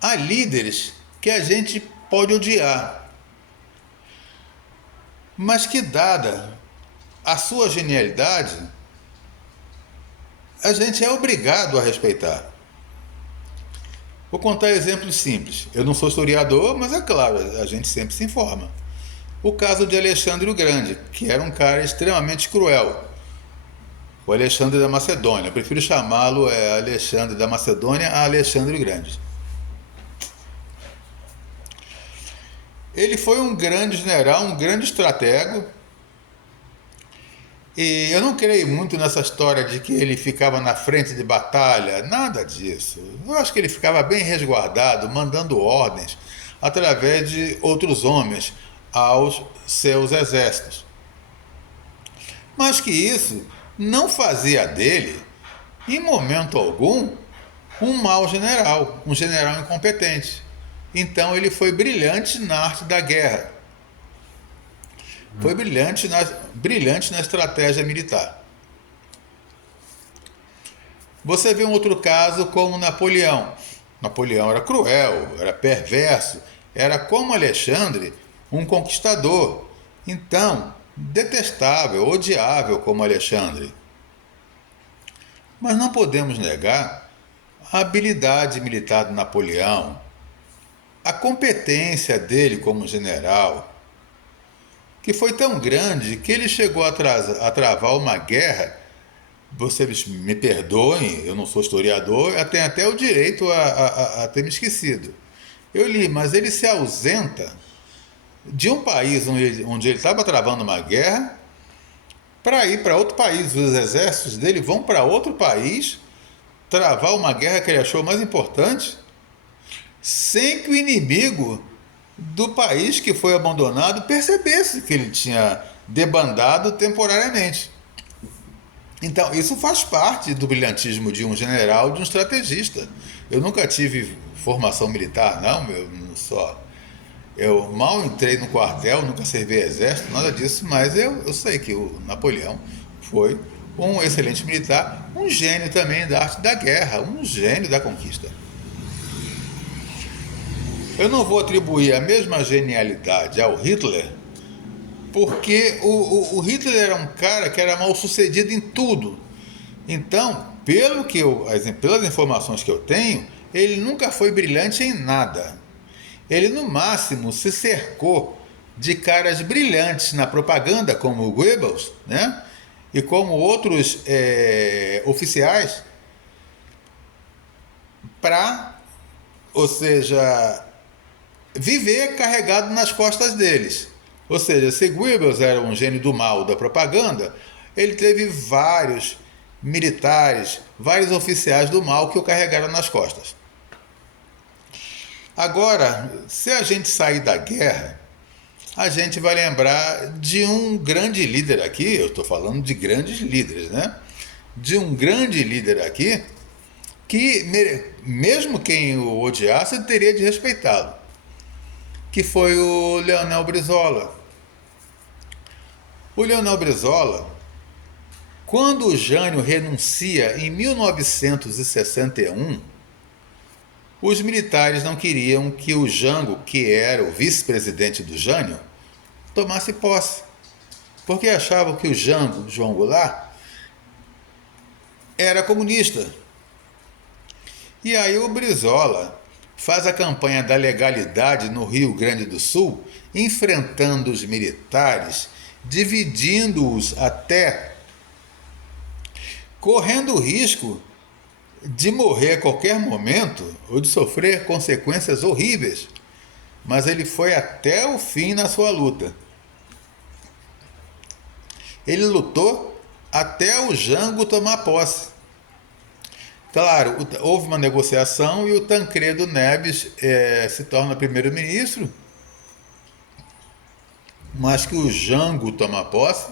há líderes que a gente pode odiar, mas que, dada a sua genialidade, a gente é obrigado a respeitar. Vou contar exemplos simples. Eu não sou historiador, mas é claro, a gente sempre se informa. O caso de Alexandre o Grande, que era um cara extremamente cruel. O Alexandre da Macedônia. Eu prefiro chamá-lo Alexandre da Macedônia a Alexandre o Grande. Ele foi um grande general, um grande estratego. E eu não creio muito nessa história de que ele ficava na frente de batalha, nada disso. Eu acho que ele ficava bem resguardado, mandando ordens através de outros homens aos seus exércitos. Mas que isso não fazia dele, em momento algum, um mau general, um general incompetente. Então ele foi brilhante na arte da guerra, foi brilhante na estratégia militar. Você vê um outro caso como Napoleão. Napoleão era cruel, era perverso, era como Alexandre, um conquistador. Então, detestável, odiável como Alexandre. Mas não podemos negar a habilidade militar de Napoleão, a competência dele como general, que foi tão grande que ele chegou a travar uma guerra. Vocês me perdoem, eu não sou historiador, eu tenho até o direito a ter me esquecido. Eu li, mas ele se ausenta de um país onde ele estava travando uma guerra para ir para outro país. Os exércitos dele vão para outro país travar uma guerra que ele achou mais importante, sem que o inimigo do país que foi abandonado percebesse que ele tinha debandado temporariamente. Então, isso faz parte do brilhantismo de um general, de um estrategista. Eu nunca tive formação militar, não, eu mal entrei no quartel, nunca servi exército, nada disso, mas eu sei que o Napoleão foi um excelente militar, um gênio também da arte da guerra, um gênio da conquista. Eu não vou atribuir a mesma genialidade ao Hitler, porque o Hitler era um cara que era mal sucedido em tudo. Então, pelas informações que eu tenho, ele nunca foi brilhante em nada. Ele, no máximo, se cercou de caras brilhantes na propaganda, como o Goebbels, né? E como outros oficiais, para, ou seja, viver carregado nas costas deles. Ou seja, se Goebbels era um gênio do mal da propaganda, ele teve vários militares, vários oficiais do mal que o carregaram nas costas. Agora, se a gente sair da guerra, a gente vai lembrar de um grande líder aqui, eu estou falando de grandes líderes, né? De um grande líder aqui que, mesmo quem o odiasse, teria de respeitá-lo, que foi o Leonel Brizola. O Leonel Brizola, quando o Jânio renuncia em 1961, os militares não queriam que o Jango, que era o vice-presidente do Jânio, tomasse posse, porque achavam que o Jango, João Goulart, era comunista. E aí o Brizola faz a campanha da legalidade no Rio Grande do Sul, enfrentando os militares, dividindo-os até, correndo o risco de morrer a qualquer momento ou de sofrer consequências horríveis. Mas ele foi até o fim na sua luta. Ele lutou até o Jango tomar posse. Claro, houve uma negociação e o Tancredo Neves se torna primeiro-ministro, mas que o Jango toma posse,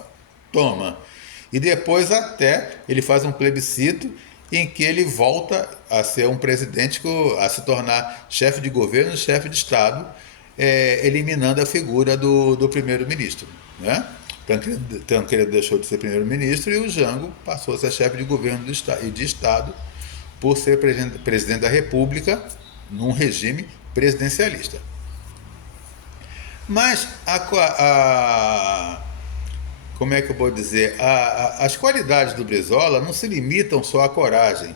toma. E depois até ele faz um plebiscito em que ele volta a ser um presidente, a se tornar chefe de governo, chefe de Estado, eliminando a figura do primeiro-ministro. Né? Tancredo deixou de ser primeiro-ministro e o Jango passou a ser chefe de governo e de Estado por ser presidente da República num regime presidencialista. Mas como é que eu vou dizer? As qualidades do Brizola não se limitam só à coragem.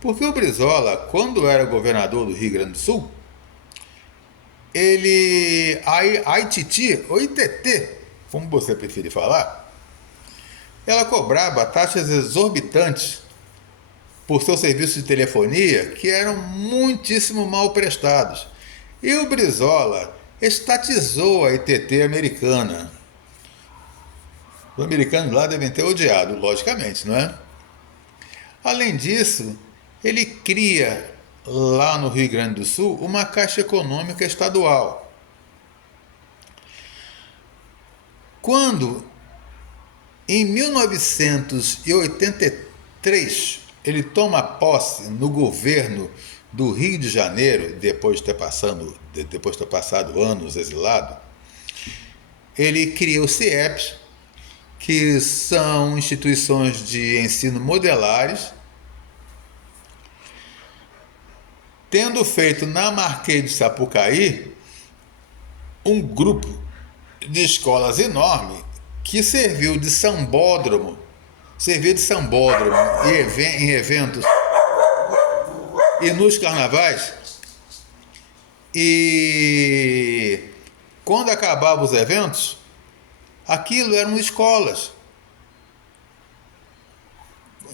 Porque o Brizola, quando era governador do Rio Grande do Sul, a Ititi, ou ITT, como você preferir falar, ela cobrava taxas exorbitantes por seus serviços de telefonia que eram muitíssimo mal prestados. E o Brizola estatizou a ITT americana. Os americanos lá devem ter odiado, logicamente, não é? Além disso, ele cria lá no Rio Grande do Sul uma Caixa Econômica Estadual. Quando, em 1983, ele toma posse no governo do Rio de Janeiro, depois de ter passado anos exilado, ele cria o CIEPs, que são instituições de ensino modelares, tendo feito na Marquês de Sapucaí um grupo de escolas enorme que serviu de sambódromo em eventos e nos carnavais. E quando acabavam os eventos, aquilo eram escolas,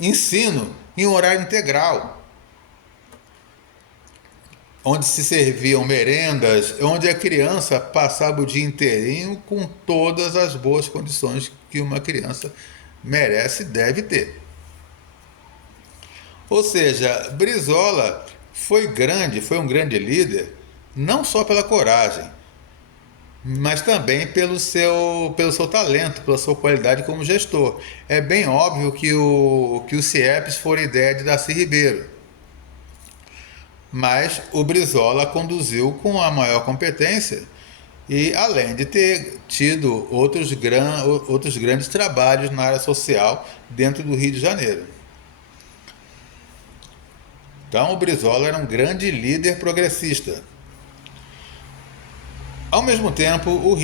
ensino em horário integral, onde se serviam merendas, onde a criança passava o dia inteirinho com todas as boas condições que uma criança merece e deve ter. Ou seja, Brizola foi um grande líder, não só pela coragem, mas também pelo seu talento, pela sua qualidade como gestor. É bem óbvio que os CIEPs foram ideia de Darcy Ribeiro, mas o Brizola conduziu com a maior competência e além de ter tido outros grandes trabalhos na área social dentro do Rio de Janeiro. Então o Brizola era um grande líder progressista. Ao mesmo tempo, o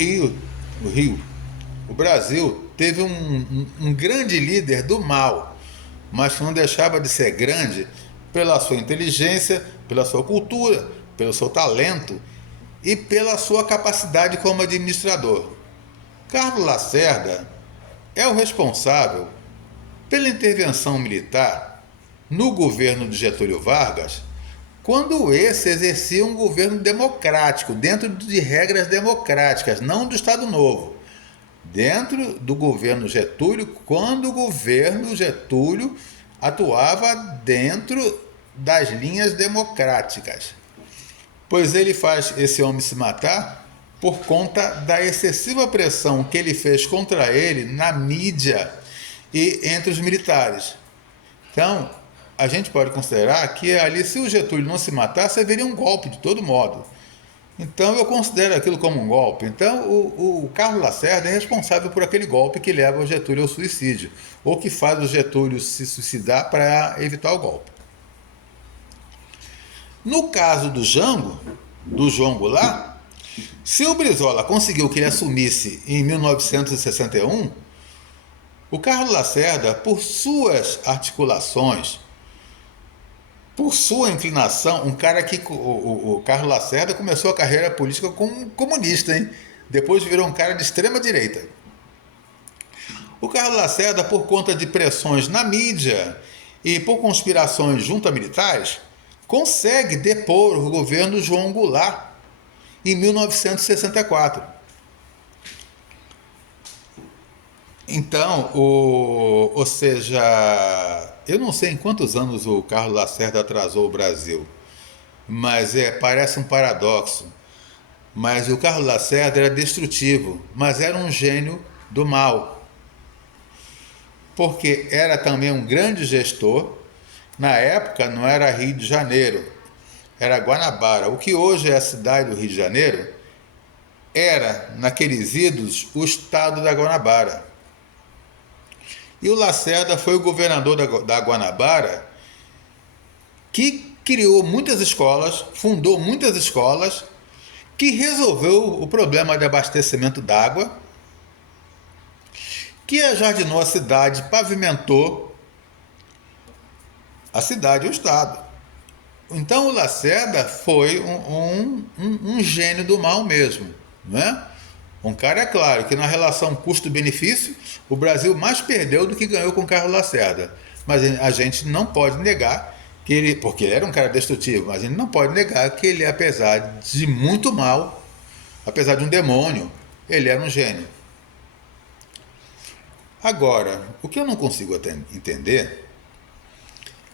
Brasil teve um grande líder do mal, mas que não deixava de ser grande pela sua inteligência, pela sua cultura, pelo seu talento e pela sua capacidade como administrador. Carlos Lacerda é o responsável pela intervenção militar no governo de Getúlio Vargas, quando esse exercia um governo democrático, dentro de regras democráticas, não do Estado Novo. Dentro do governo Getúlio, quando o governo Getúlio atuava dentro das linhas democráticas. Pois ele faz esse homem se matar por conta da excessiva pressão que ele fez contra ele na mídia e entre os militares. Então, a gente pode considerar que ali, se o Getúlio não se matasse, haveria um golpe de todo modo. Então, eu considero aquilo como um golpe. Então, o Carlos Lacerda é responsável por aquele golpe que leva o Getúlio ao suicídio, ou que faz o Getúlio se suicidar para evitar o golpe. No caso do João Goulart, se o Brizola conseguiu que ele assumisse em 1961, o Carlos Lacerda, por suas articulações, por sua inclinação, um cara que o Carlos Lacerda começou a carreira política como um comunista, hein? Depois virou um cara de extrema direita. O Carlos Lacerda, por conta de pressões na mídia e por conspirações junto a militares, consegue depor o governo João Goulart em 1964. Então, ou seja, eu não sei em quantos anos o Carlos Lacerda atrasou o Brasil, mas parece um paradoxo. Mas o Carlos Lacerda era destrutivo, mas era um gênio do mal. Porque era também um grande gestor. Na época não era Rio de Janeiro, era Guanabara. O que hoje é a cidade do Rio de Janeiro era, naqueles idos, o estado da Guanabara. E o Lacerda foi o governador da Guanabara que criou muitas escolas, fundou muitas escolas, que resolveu o problema de abastecimento d'água, que ajardinou a cidade, pavimentou a cidade e o estado. Então o Lacerda foi um gênio do mal mesmo, né? Um cara, é claro, que na relação custo-benefício, o Brasil mais perdeu do que ganhou com o Carlos Lacerda. Mas a gente não pode negar que ele, porque ele era um cara destrutivo, mas a gente não pode negar que ele, apesar de muito mal, apesar de um demônio, ele era um gênio. Agora, o que eu não consigo entender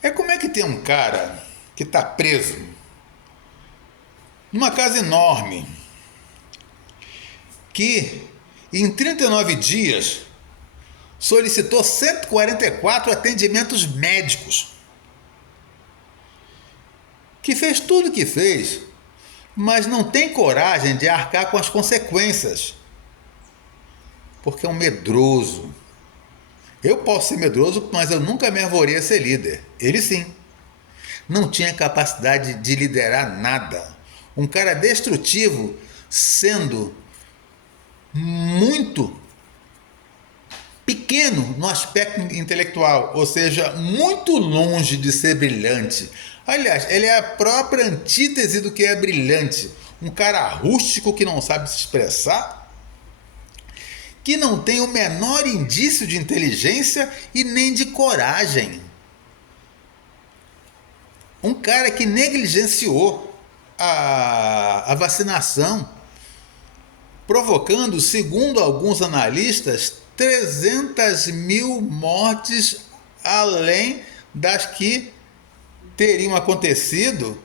é como é que tem um cara que está preso numa casa enorme, que em 39 dias solicitou 144 atendimentos médicos, que fez tudo o que fez, mas não tem coragem de arcar com as consequências, porque é um medroso. Eu posso ser medroso, mas eu nunca me arvorei a ser líder. Ele sim. Não tinha capacidade de liderar nada. Um cara destrutivo, sendo muito pequeno no aspecto intelectual, ou seja, muito longe de ser brilhante. Aliás, ele é a própria antítese do que é brilhante. Um cara rústico que não sabe se expressar, que não tem o menor indício de inteligência e nem de coragem. Um cara que negligenciou a vacinação, provocando, segundo alguns analistas, 300 mil mortes além das que teriam acontecido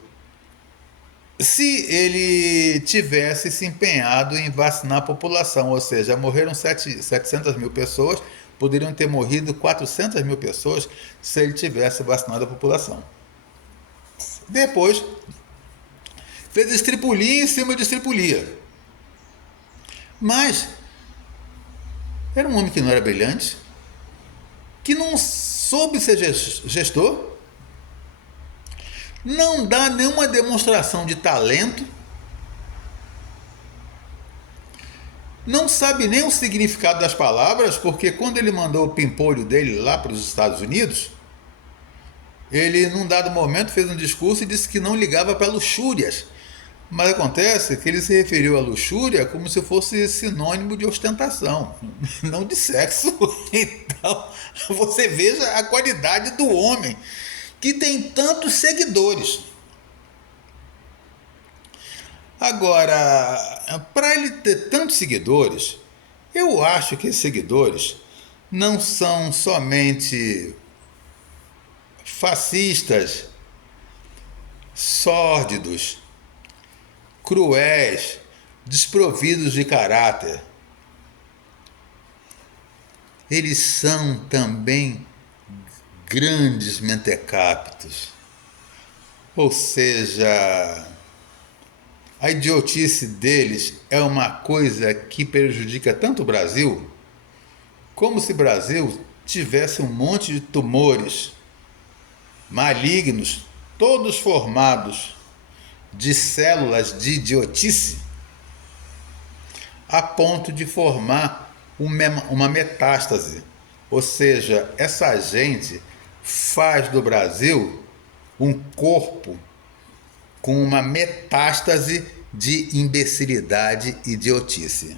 se ele tivesse se empenhado em vacinar a população. Ou seja, morreram 700 mil pessoas, poderiam ter morrido 400 mil pessoas se ele tivesse vacinado a população. Depois, fez estripulia em cima de estripulia. Mas era um homem que não era brilhante, que não soube ser gestor, não dá nenhuma demonstração de talento, não sabe nem o significado das palavras, porque quando ele mandou o pimpolho dele lá para os Estados Unidos, ele, num dado momento, fez um discurso e disse que não ligava para luxúrias. Mas acontece que ele se referiu à luxúria como se fosse sinônimo de ostentação, não de sexo. Então, você veja a qualidade do homem, que tem tantos seguidores. Agora, para ele ter tantos seguidores, eu acho que esses seguidores não são somente fascistas, sórdidos, cruéis, desprovidos de caráter. Eles são também grandes mentecaptos. Ou seja, a idiotice deles é uma coisa que prejudica tanto o Brasil, como se o Brasil tivesse um monte de tumores malignos, todos formados de células de idiotice, a ponto de formar uma metástase. Ou seja, essa gente faz do Brasil um corpo com uma metástase de imbecilidade e idiotice.